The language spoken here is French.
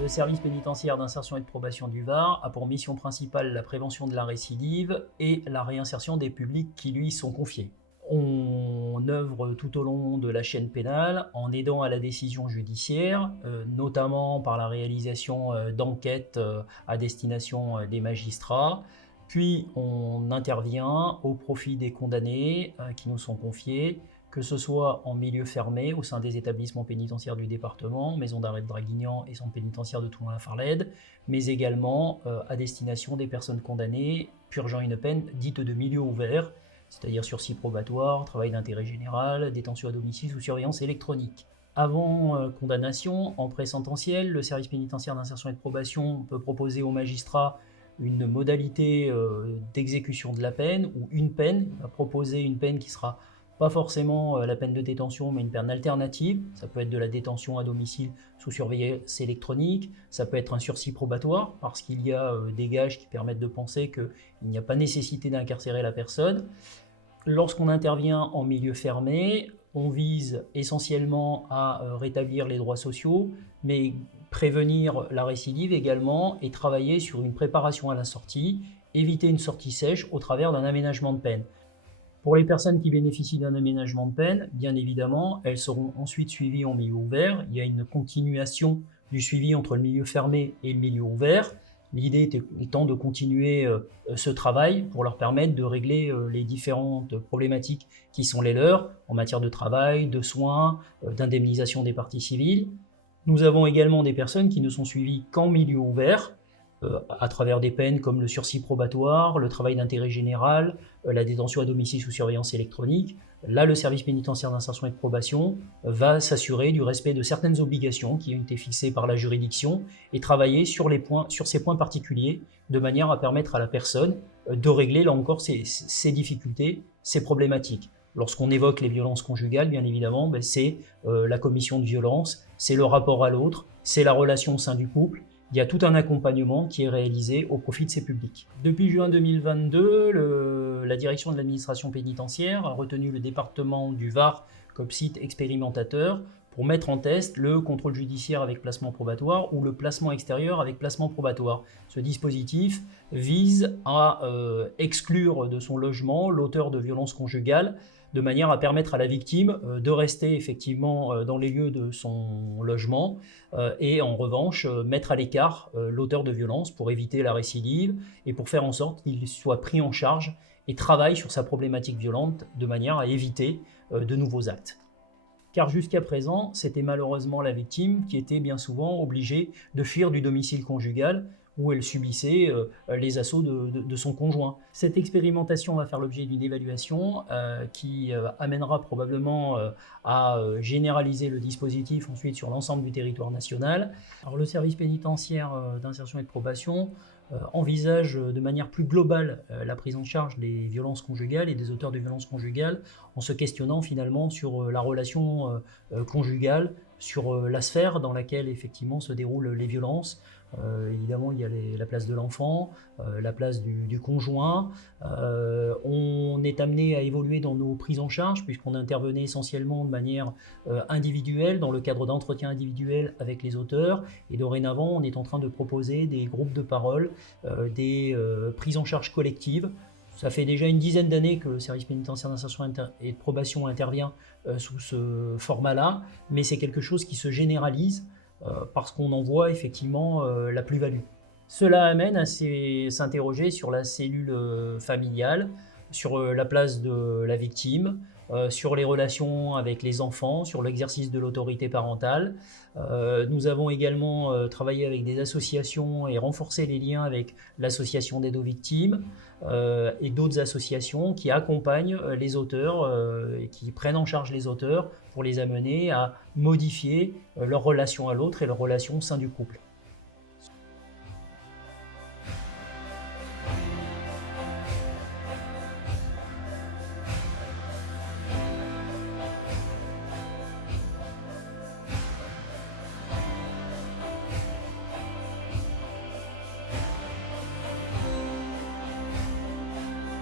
Le service pénitentiaire d'insertion et de probation du Var a pour mission principale la prévention de la récidive et la réinsertion des publics qui lui sont confiés. On œuvre tout au long de la chaîne pénale en aidant à la décision judiciaire, notamment par la réalisation d'enquêtes à destination des magistrats. Puis on intervient au profit des condamnés qui nous sont confiés, que ce soit en milieu fermé au sein des établissements pénitentiaires du département, maison d'arrêt de Draguignan et centre pénitentiaire de Toulon-la-Farlède, mais également à destination des personnes condamnées purgeant une peine dite de milieu ouvert, c'est-à-dire sursis probatoire, travail d'intérêt général, détention à domicile sous surveillance électronique. Avant condamnation, en pré-sententiel, le service pénitentiaire d'insertion et de probation peut proposer aux magistrats une modalité d'exécution de la peine ou une peine. Il va proposer une peine qui sera pas forcément la peine de détention, mais une peine alternative. Ça peut être de la détention à domicile sous surveillance électronique, ça peut être un sursis probatoire, parce qu'il y a des gages qui permettent de penser qu'il n'y a pas nécessité d'incarcérer la personne. Lorsqu'on intervient en milieu fermé, on vise essentiellement à rétablir les droits sociaux, mais prévenir la récidive également et travailler sur une préparation à la sortie, éviter une sortie sèche au travers d'un aménagement de peine. Pour les personnes qui bénéficient d'un aménagement de peine, bien évidemment, elles seront ensuite suivies en milieu ouvert. Il y a une continuation du suivi entre le milieu fermé et le milieu ouvert. L'idée étant de continuer ce travail pour leur permettre de régler les différentes problématiques qui sont les leurs en matière de travail, de soins, d'indemnisation des parties civiles. Nous avons également des personnes qui ne sont suivies qu'en milieu ouvert, à travers des peines comme le sursis probatoire, le travail d'intérêt général, la détention à domicile sous surveillance électronique. Là, le service pénitentiaire d'insertion et de probation va s'assurer du respect de certaines obligations qui ont été fixées par la juridiction et travailler sur ces points particuliers de manière à permettre à la personne de régler, là encore, ses difficultés, ses problématiques. Lorsqu'on évoque les violences conjugales, bien évidemment, c'est la commission de violence, c'est le rapport à l'autre, c'est la relation au sein du couple. Il y a tout un accompagnement qui est réalisé au profit de ces publics. Depuis juin 2022, la direction de l'administration pénitentiaire a retenu le département du Var comme site expérimentateur pour mettre en test le contrôle judiciaire avec placement probatoire ou le placement extérieur avec placement probatoire. Ce dispositif vise à exclure de son logement l'auteur de violences conjugales de manière à permettre à la victime de rester effectivement dans les lieux de son logement et en revanche mettre à l'écart l'auteur de violence pour éviter la récidive et pour faire en sorte qu'il soit pris en charge et travaille sur sa problématique violente de manière à éviter de nouveaux actes. Car jusqu'à présent, c'était malheureusement la victime qui était bien souvent obligée de fuir du domicile conjugal où elle subissait les assauts de son conjoint. Cette expérimentation va faire l'objet d'une évaluation qui amènera probablement à généraliser le dispositif ensuite sur l'ensemble du territoire national. Alors, le service pénitentiaire d'insertion et de probation envisage de manière plus globale la prise en charge des violences conjugales et des auteurs de violences conjugales en se questionnant finalement sur la relation conjugale, sur la sphère dans laquelle effectivement se déroulent les violences. Évidemment, il y a la place de l'enfant, la place du conjoint. On est amené à évoluer dans nos prises en charge puisqu'on intervenait essentiellement de manière individuelle dans le cadre d'entretiens individuels avec les auteurs. Et dorénavant, on est en train de proposer des groupes de parole, des prises en charge collectives. Ça fait déjà une dizaine d'années que le service pénitentiaire d'insertion et de probation intervient sous ce format-là, mais c'est quelque chose qui se généralise parce qu'on en voit effectivement la plus-value. Cela amène à s'interroger sur la cellule familiale, sur la place de la victime, sur les relations avec les enfants, sur l'exercice de l'autorité parentale. Nous avons également travaillé avec des associations et renforcé les liens avec l'association d'aide aux victimes et d'autres associations qui accompagnent les auteurs et qui prennent en charge les auteurs pour les amener à modifier leur relation à l'autre et leur relation au sein du couple.